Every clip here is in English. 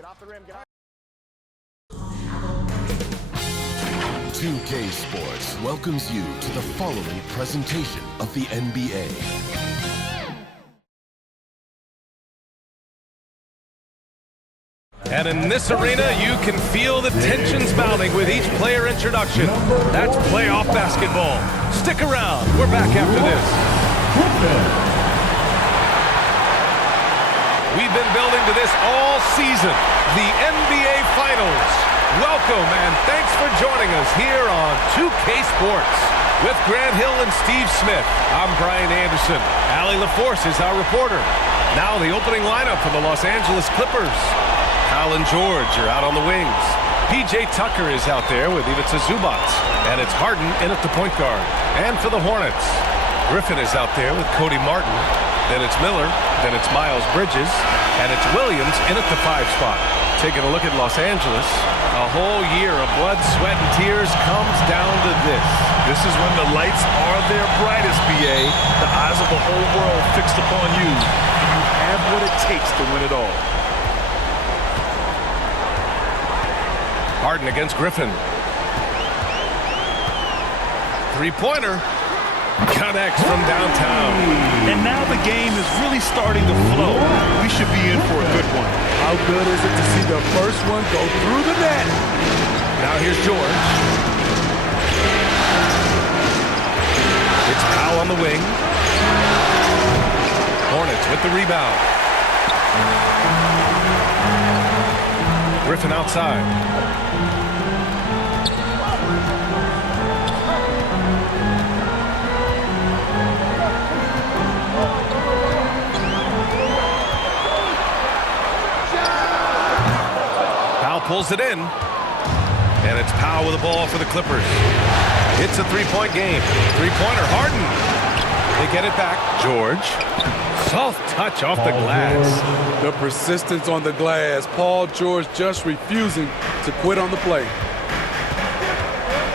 Get off the rim. Get off. 2K Sports welcomes you to the following presentation of the NBA. And in this arena, you can feel the tensions mounting with each player introduction. That's playoff basketball. Stick around. We're back after this. We've been building to this all season, the NBA Finals. Welcome and thanks for joining us here on 2K Sports. With Grant Hill and Steve Smith, I'm Brian Anderson. Allie LaForce is our reporter. Now the opening lineup for the Los Angeles Clippers. Hal and George are out on the wings. P.J. Tucker is out there with Ivica Zubac. And it's Harden in at the point guard. And for the Hornets, Griffin is out there with Cody Martin. Then it's Miller. Then it's Miles Bridges. And it's Williams in at the 5 spot. Taking a look at Los Angeles, a whole year of blood, sweat, and tears comes down to this. This is when the lights are their brightest, B.A. The eyes of the whole world fixed upon you. You have what it takes to win it all. Harden against Griffin. Three-pointer. Connects from downtown. And now the game is really starting to flow. We should be in for a good one. How good is it to see the first one go through the net? Now here's George. It's Powell on the wing. Hornets with the rebound. Griffin outside. Pulls it in, and it's Powell with the ball for the Clippers. It's a three-point game. Three-pointer, Harden. They get it back. George. Soft touch off the glass. The persistence on the glass. Paul George just refusing to quit on the play.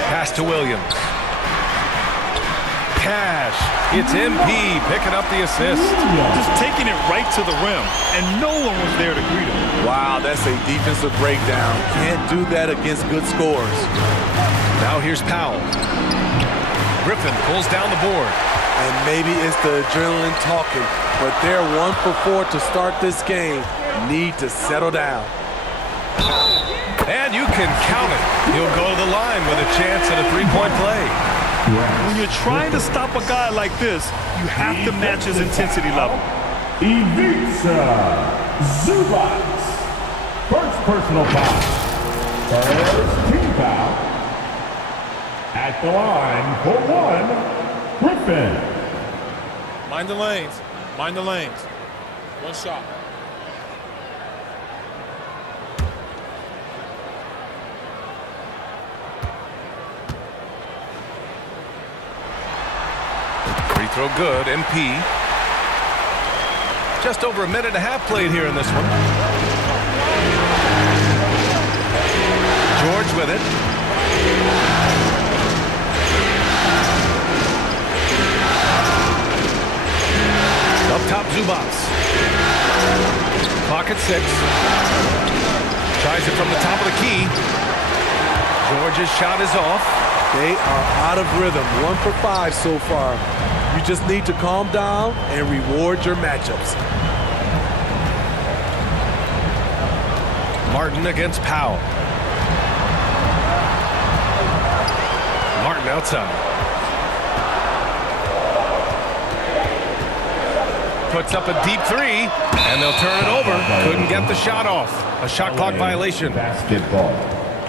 Pass to Williams. Cash. It's MP picking up the assist. Just taking it right to the rim, and no one was there to greet him. Wow, that's a defensive breakdown. Can't do that against good scores. Now here's Powell. Griffin pulls down the board. And maybe it's the adrenaline talking, but they're 1 for 4 to start this game. Need to settle down. And you can count it. He'll go to the line with a chance at a three-point play. When you're trying to stop a guy like this, you have to match his intensity level. Ivica Zubac. First personal foul. First team foul. At the line for one, Griffin. Mind the lanes. Mind the lanes. One shot. Free throw good, MP. Just over a minute and a half played here in this one. George with it. Up top, Zubac. Clock at 6. Tries it from the top of the key. George's shot is off. They are out of rhythm. 1 for 5 so far. You just need to calm down and reward your matchups. Martin against Powell. Martin outside. Puts up a deep three, and they'll turn it over. Couldn't get the shot off. A shot clock violation. Basketball.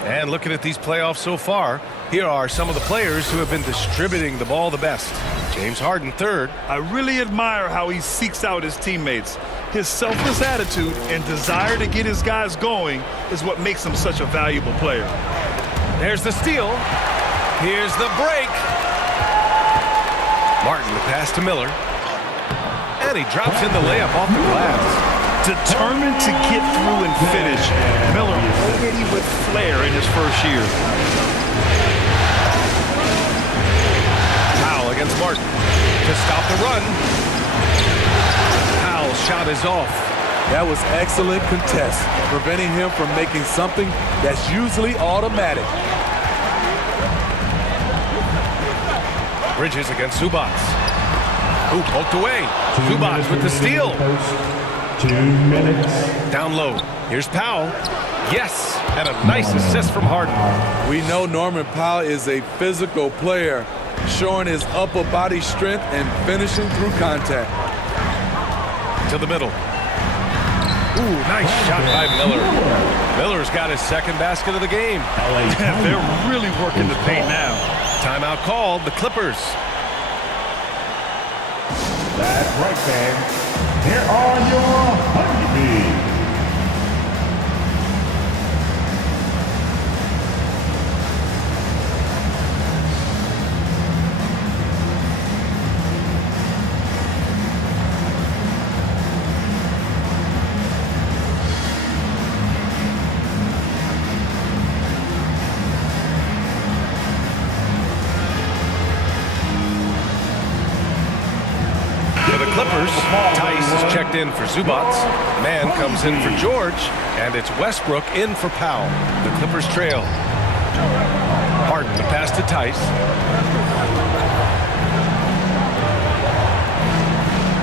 And looking at these playoffs so far, here are some of the players who have been distributing the ball the best. James Harden, third. I really admire how he seeks out his teammates. His selfless attitude and desire to get his guys going is what makes him such a valuable player. There's the steal. Here's the break. Martin, the pass to Miller. And he drops in the layup off the glass. Determined to get through and finish. Miller already with flair in his first year. Powell against Martin to stop the run. Powell's shot is off. That was excellent contest, preventing him from making something that's usually automatic. Bridges against Zubats. Who poked away. Zubats with the steal. 2 minutes. Down low. Here's Powell. Yes, and a nice assist from Harden. We know Norman Powell is a physical player, showing his upper body strength and finishing through contact. To the middle. Ooh, nice shot by Miller. Miller's got his second basket of the game. They're really working the paint now. Timeout called, the Clippers. That's right, fans. Here are your honeybees. For the Clippers, Tice is checked in for Zubats. Mann comes in for George, and it's Westbrook in for Powell. The Clippers trail. Harden, the pass to Tice.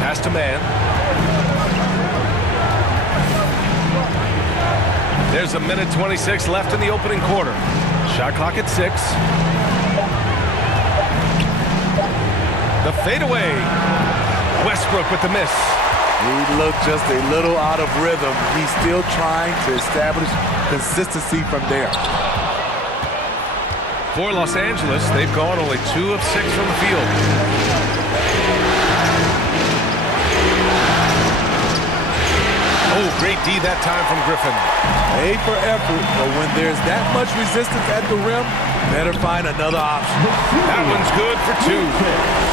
Pass to Mann. There's a minute 26 left in the opening quarter. Shot clock at 6. The fadeaway. Westbrook with the miss. He looked just a little out of rhythm. He's still trying to establish consistency from there. For Los Angeles, they've gone only 2 of 6 from the field. Oh, great D that time from Griffin. A for effort, but when there's that much resistance at the rim, better find another option. That one's good for 2.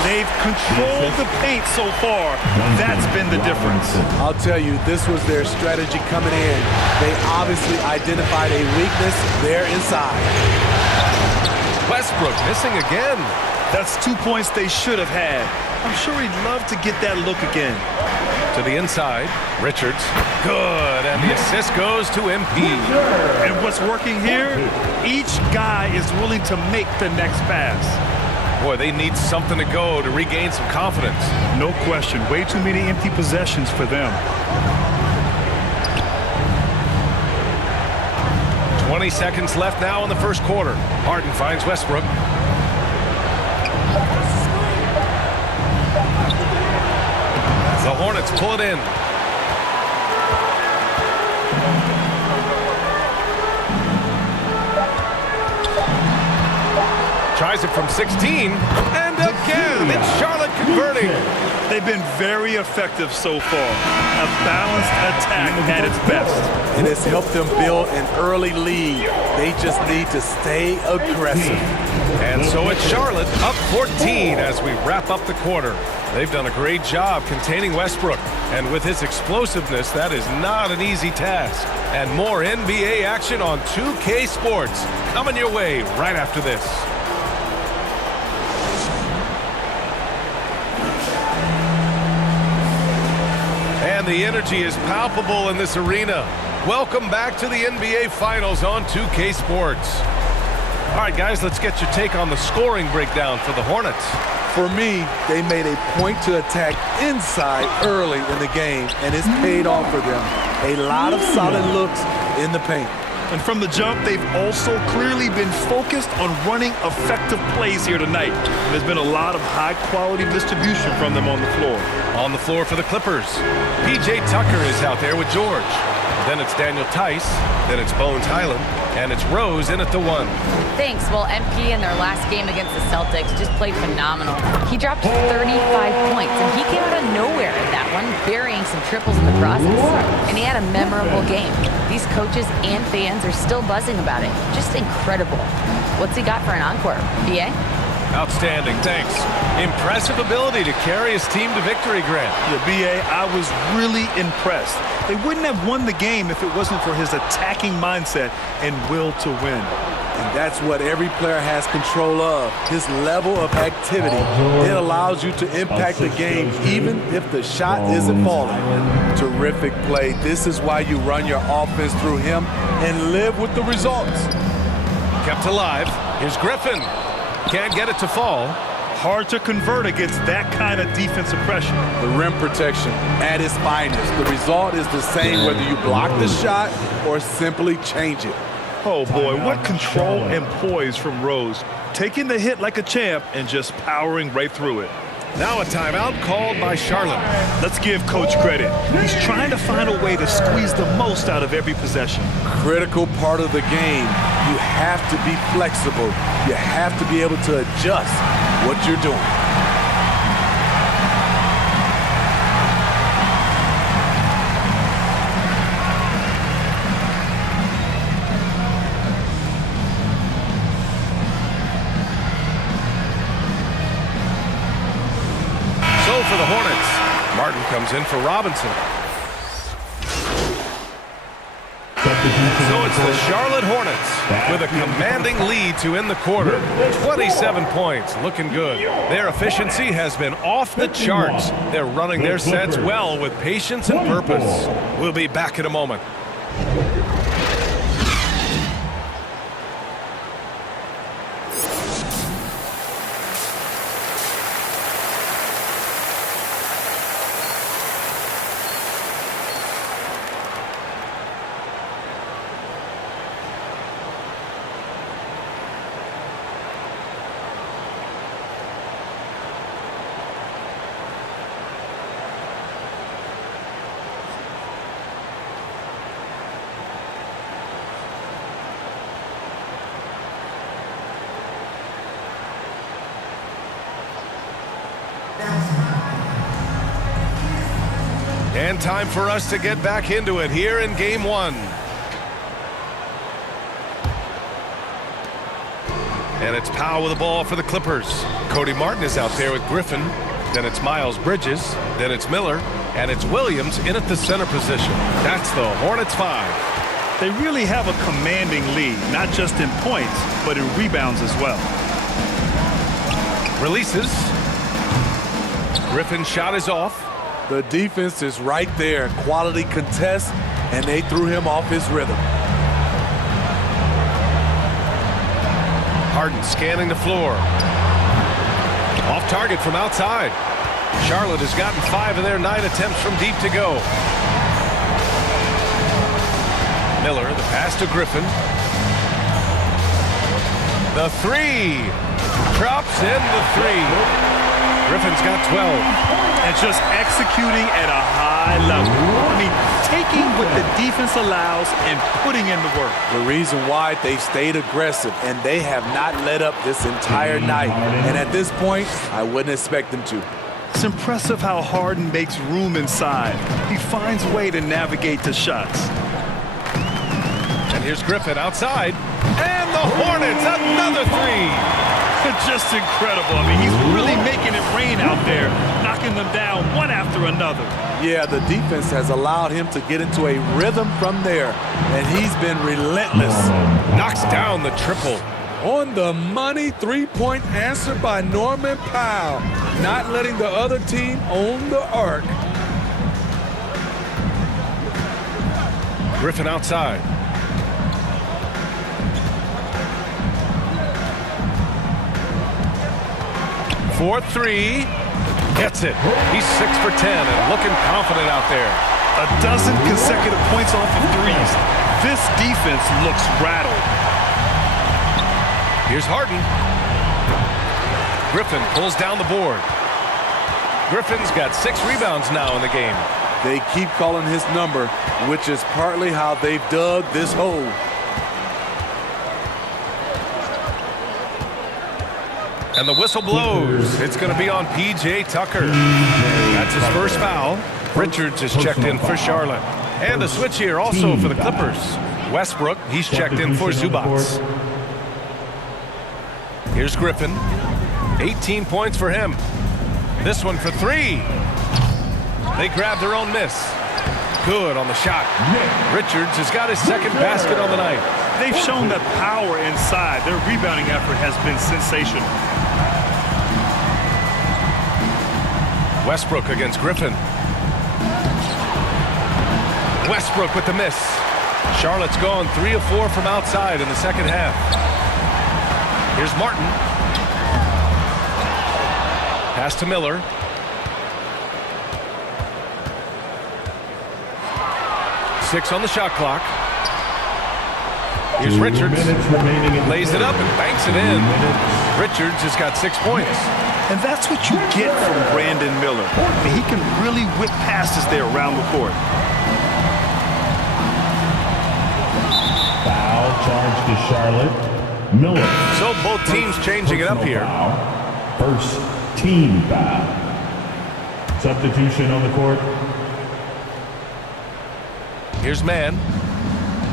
They've controlled the paint so far. That's been the difference. I'll tell you, this was their strategy coming in. They obviously identified a weakness there inside. Westbrook missing again. That's 2 points they should have had. I'm sure he'd love to get that look again. To the inside, Richards. Good, and the assist goes to MP. And what's working here? Each guy is willing to make the next pass. Boy, they need something to go to regain some confidence. No question. Way too many empty possessions for them. 20 seconds left now in the first quarter. Harden finds Westbrook. The Hornets pull it in. Tries it from 16, and again, it's Charlotte converting. They've been very effective so far. A balanced attack at its best. And it's helped them build an early lead. They just need to stay aggressive. And so it's Charlotte up 14 as we wrap up the quarter. They've done a great job containing Westbrook. And with his explosiveness, that is not an easy task. And more NBA action on 2K Sports coming your way right after this. And the energy is palpable in this arena. Welcome back to the NBA Finals on 2K Sports. All right, guys, let's get your take on the scoring breakdown for the Hornets. For me, they made a point to attack inside early in the game, and it's paid off for them. A lot of solid looks in the paint. And from the jump, they've also clearly been focused on running effective plays here tonight. There's been a lot of high-quality distribution from them on the floor. On the floor for the Clippers, P.J. Tucker is out there with George. Then it's Daniel Tice, then it's Bones Highland, and it's Rose in at the 1. Thanks. Well, MP in their last game against the Celtics just played phenomenal. He dropped 35 points, and he came out of nowhere in that one, burying some triples in the process. And he had a memorable game. These coaches and fans are still buzzing about it. Just incredible. What's he got for an encore? BA? Outstanding, thanks. Impressive ability to carry his team to victory, Grant. Yeah, B.A., I was really impressed. They wouldn't have won the game if it wasn't for his attacking mindset and will to win. And that's what every player has control of, his level of activity. It allows you to impact the game even if the shot isn't falling. Terrific play. This is why you run your offense through him and live with the results. Kept alive. Here's Griffin. Can't get it to fall. Hard to convert against that kind of defensive pressure. The rim protection at its finest. The result is the same whether you block the shot or simply change it. Oh boy, what control and poise from Rose. Taking the hit like a champ and just powering right through it. Now a timeout called by Charlotte. Let's give Coach credit. He's trying to find a way to squeeze the most out of every possession. Critical part of the game. You have to be flexible. You have to be able to adjust what you're doing. So for the Hornets, Martin comes in for Robinson. So it's the Charlotte Hornets with a commanding lead to end the quarter. 27 points, looking good. Their efficiency has been off the charts. They're running their sets well with patience and purpose. We'll be back in a moment. And time for us to get back into it here in game one. And it's Powell with the ball for the Clippers. Cody Martin is out there with Griffin. Then it's Miles Bridges. Then it's Miller. And it's Williams in at the center position. That's the Hornets 5. They really have a commanding lead, not just in points, but in rebounds as well. Releases. Griffin's shot is off. The defense is right there. Quality contest, and they threw him off his rhythm. Harden scanning the floor. Off target from outside. Charlotte has gotten 5 of their 9 attempts from deep to go. Miller, the pass to Griffin. The 3. Drops in the 3. Griffin's got 12. And just executing at a high level. I mean, taking what the defense allows and putting in the work. The reason why they stayed aggressive, and they have not let up this entire night. And at this point, I wouldn't expect them to. It's impressive how Harden makes room inside. He finds a way to navigate the shots. And here's Griffin outside. And the Hornets, another 3. Just incredible. I mean, he's really making it rain out there, knocking them down one after another. Yeah, the defense has allowed him to get into a rhythm from there, and he's been relentless. Knocks down the triple. On the money, three-point answer by Norman Powell, not letting the other team own the arc. Griffin outside. For 3, gets it. He's 6 for 10 and looking confident out there. A dozen consecutive points off of threes. This defense looks rattled. Here's Harden. Griffin pulls down the board. Griffin's got 6 rebounds now in the game. They keep calling his number, which is partly how they've dug this hole. And the whistle blows. It's going to be on P.J. Tucker. That's his first foul. Richards is checked in for Charlotte. And a switch here also for the Clippers. Westbrook, he's checked in for Zubats. Here's Griffin. 18 points for him. This one for 3. They grab their own miss. good on the shot. Richards has got his second basket on the night. They've shown that power inside. Their rebounding effort has been sensational. Westbrook against Griffin. Westbrook with the miss. Charlotte's gone 3 of 4 from outside in the second half. Here's Martin. Pass to Miller. Six on the shot clock. Here's Richards. Lays it up and banks it in. Richards has got 6 points. And that's what you get from Brandon Miller. I mean, he can really whip passes there around the court. Foul charge to Charlotte. Miller. So both teams changing it up here. Foul. First team foul. Substitution on the court. Here's Mann.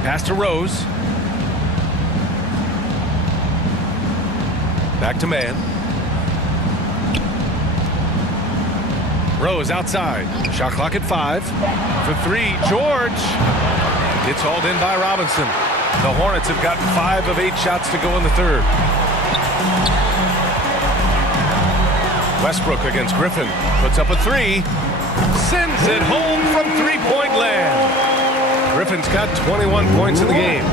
Pass to Rose. Back to Mann. Rose outside. Shot clock at 5. For 3, George. It's hauled in by Robinson. The Hornets have gotten 5 of 8 shots to go in the third. Westbrook against Griffin. Puts up a 3. Sends it home from three-point land. Griffin's got 21 points in the game.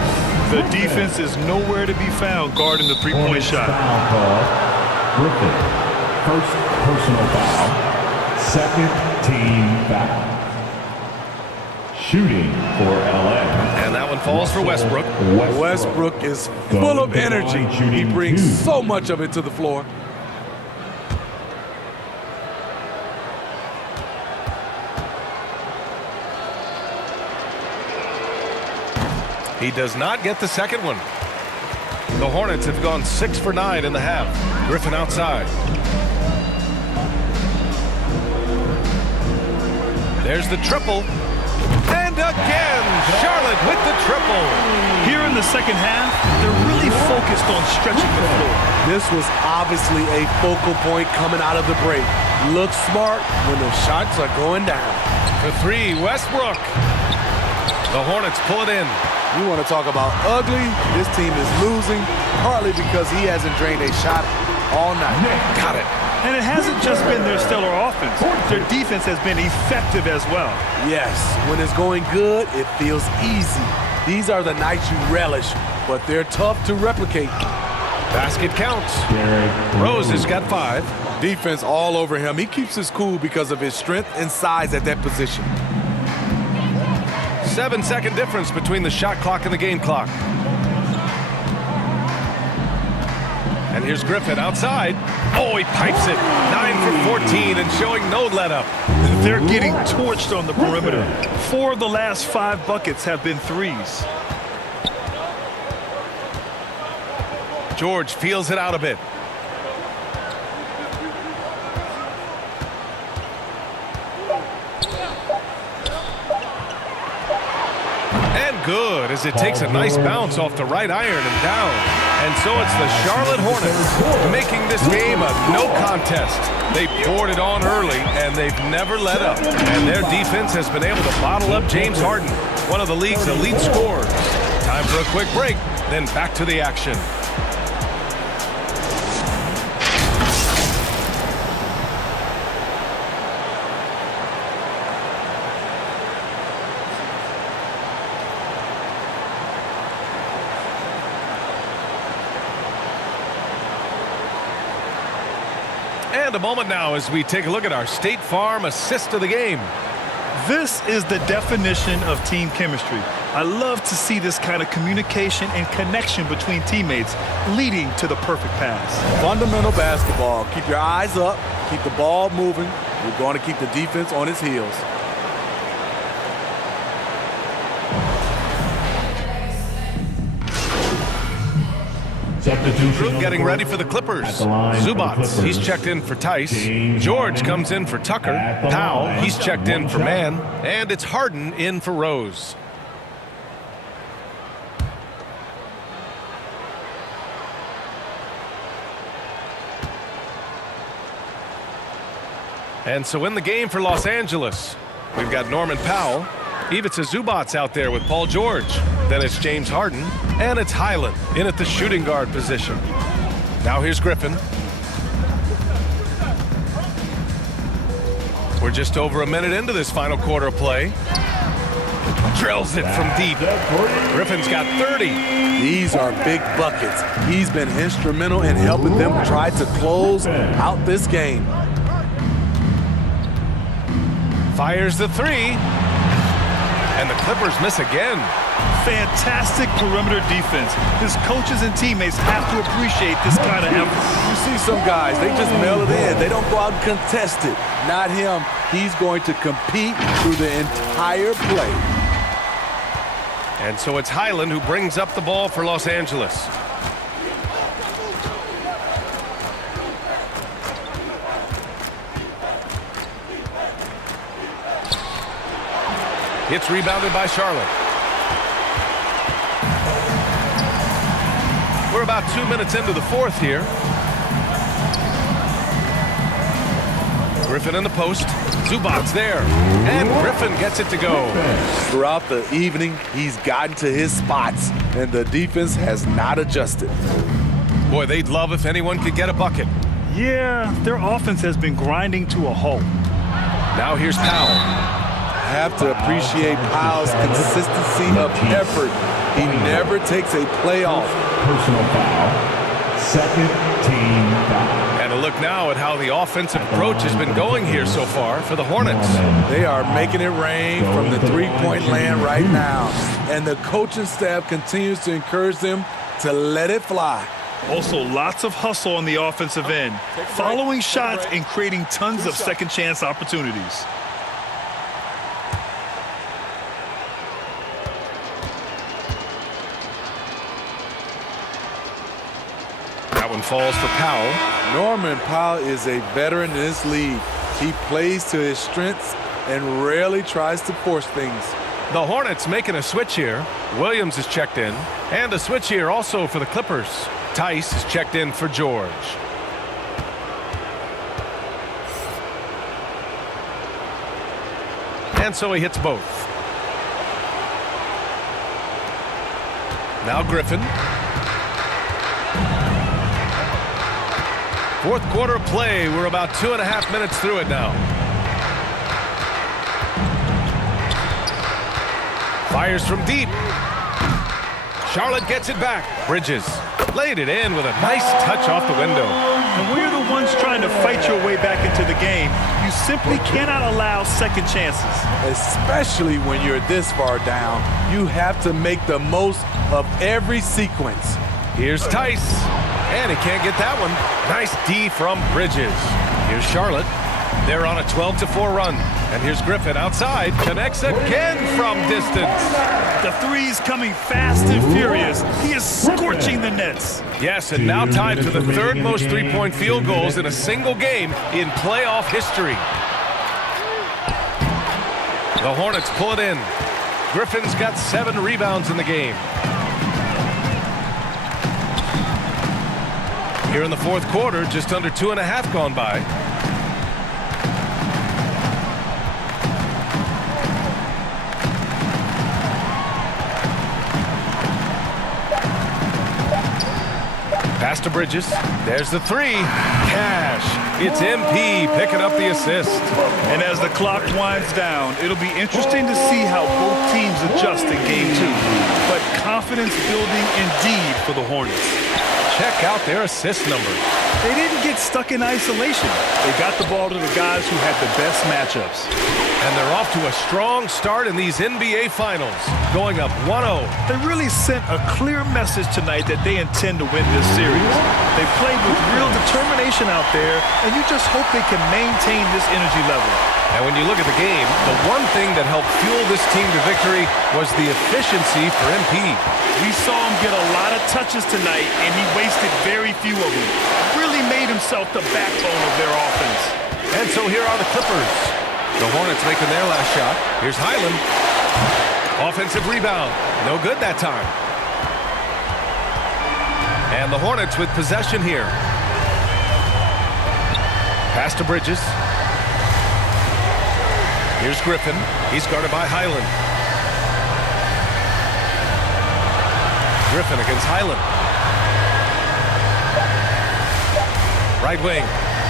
The defense is nowhere to be found guarding the three-point shot. Foul call. Griffin. First personal foul. Second team foul. Shooting for LA. And that one falls for Westbrook. Westbrook is full of energy. He brings so much of it to the floor. He does not get the second one. The Hornets have gone 6 for 9 in the half. Griffin outside. There's the triple. And again, Charlotte with the triple. Here in the second half, they're really focused on stretching the floor. This was obviously a focal point coming out of the break. Look smart when the shots are going down. For 3, Westbrook. The Hornets pull it in. You want to talk about ugly? This team is losing partly because he hasn't drained a shot all night. Got it. And it hasn't just been their stellar offense. Their defense has been effective as well. Yes, when it's going good, it feels easy. These are the nights you relish, but they're tough to replicate. Basket counts. Rose has got 5. Defense all over him. He keeps his cool because of his strength and size at that position. 7-second difference between the shot clock and the game clock. And here's Griffin outside. Oh, he pipes it. 9 for 14 and showing no let-up. They're getting torched on the perimeter. 4 of the last 5 buckets have been threes. George feels it out a bit. And good as it takes a nice bounce off the right iron and down. And so it's the Charlotte Hornets making this game a no contest. They poured it on early and they've never let up. And their defense has been able to bottle up James Harden, one of the league's elite scorers. Time for a quick break, then back to the action. And a moment now as we take a look at our State Farm assist of the game. This is the definition of team chemistry. I love to see this kind of communication and connection between teammates leading to the perfect pass. Fundamental basketball. Keep your eyes up. Keep the ball moving. We're going to keep the defense on its heels. Group getting ready for the Clippers. Zubats, he's checked in for Tice. George comes in for Tucker. Powell, he's checked in for Mann. And it's Harden in for Rose. And so in the game for Los Angeles, we've got Norman Powell. Ivica Zubac's out there with Paul George. Then it's James Harden, and it's Highland in at the shooting guard position. Now here's Griffin. We're just over a minute into this final quarter of play. Drills it from deep. Griffin's got 30. These are big buckets. He's been instrumental in helping them try to close out this game. Fires the three. And the Clippers miss again. Fantastic perimeter defense. His coaches and teammates have to appreciate this kind of effort. You see some guys, they just mail it in. They don't go out and contest it. Not him. He's going to compete through the entire play. And so it's Highland who brings up the ball for Los Angeles. It's rebounded by Charlotte. We're about 2 minutes into the fourth here. Griffin in the post. Zubac's there. And Griffin gets it to go. Throughout the evening, he's gotten to his spots, and the defense has not adjusted. Boy, they'd love if anyone could get a bucket. Yeah, their offense has been grinding to a halt. Now here's Powell. Have to appreciate Powell's consistency of effort. He never takes a play off. Personal foul. Second team foul. And a look now at how the offensive approach has been going here so far for the Hornets. They are making it rain from the three-point land right now. And the coaching staff continues to encourage them to let it fly. Also, lots of hustle on the offensive end, following shots and creating tons of second chance opportunities. That one falls for Powell. Norman Powell is a veteran in this league. He plays to his strengths and rarely tries to force things. The Hornets making a switch here. Williams is checked in. And a switch here also for the Clippers. Tice is checked in for George. And so he hits both. Now Griffin. Fourth quarter play. We're about 2.5 minutes through it now. Fires from deep. Charlotte gets it back. Bridges laid it in with a nice touch off the window. And when you're the ones trying to fight your way back into the game, you simply cannot allow second chances. Especially when you're this far down, you have to make the most of every sequence. Here's Tice. And he can't get that one. Nice D from Bridges. Here's Charlotte. They're on a 12-4 run. And here's Griffin outside. Connects again from distance. The three's coming fast and furious. He is scorching the nets. Yes, and now tied for the third most three-point field goals in a single game in playoff history. The Hornets pull it in. Griffin's got 7 rebounds in the game. Here in the fourth quarter, just under 2.5 gone by. Pass to Bridges. There's the three. Cash. It's MP picking up the assist. And as the clock winds down, it'll be interesting to see how both teams adjust in game 2. But confidence building indeed for the Hornets. Check out their assist numbers. They didn't get stuck in isolation. They got the ball to the guys who had the best matchups. And they're off to a strong start in these NBA Finals, going up 1-0. They really sent a clear message tonight that they intend to win this series. They played with real determination out there, and you just hope they can maintain this energy level. And when you look at the game, the one thing that helped fuel this team to victory was the efficiency for MP. We saw him get a lot of touches tonight, and he wasted very few of them. Really made himself the backbone of their offense. And so here are the Clippers. The Hornets making their last shot. Here's Highland. Offensive rebound. No good that time. And the Hornets with possession here. Pass to Bridges. Here's Griffin. He's guarded by Highland. Griffin against Highland. Right wing.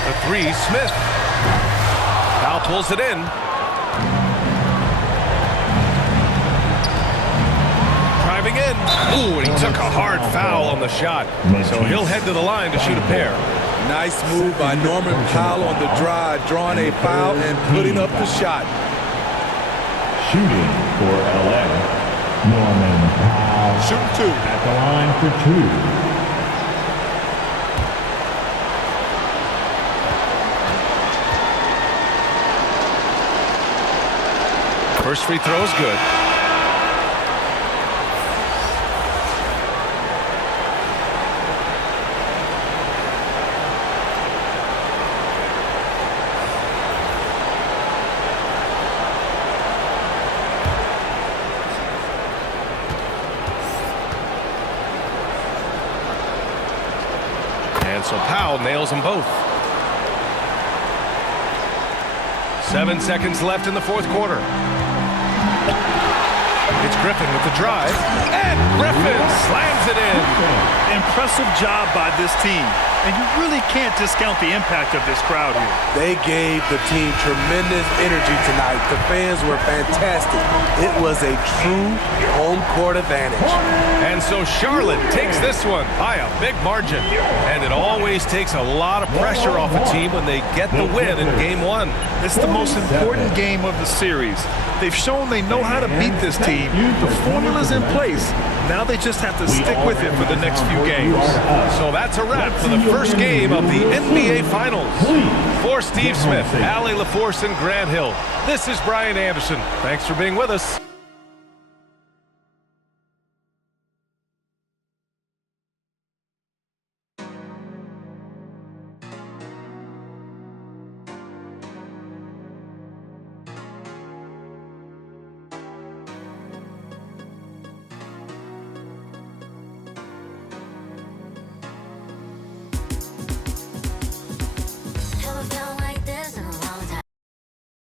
The three, Smith. Powell pulls it in. Driving in. Ooh, and he took a hard foul on the shot. So he'll head to the line to shoot a pair. Nice move by Norman Powell on the drive, drawing a foul and putting up the shot. Shooting for LA, Norman Powell. Shooting two. At the line for two. First free throw is good. And so Powell nails them both. 7 seconds left in the fourth quarter. It's Griffin with the drive, and Griffin slams it in. Impressive job by this team, and you really can't discount the impact of this crowd here. They gave the team tremendous energy tonight. The fans were fantastic. It was a true home court advantage. And so Charlotte takes this one by a big margin. And it always takes a lot of pressure off a team when they get the win in game one. It's the most important game of the series. They've shown they know how to beat this team. The formula's in place. Now they just have to stick with it for the next few games. So that's a wrap for the first game of the NBA Finals. For Steve Smith, Allie LaForce, and Grant Hill, this is Brian Anderson. Thanks for being with us.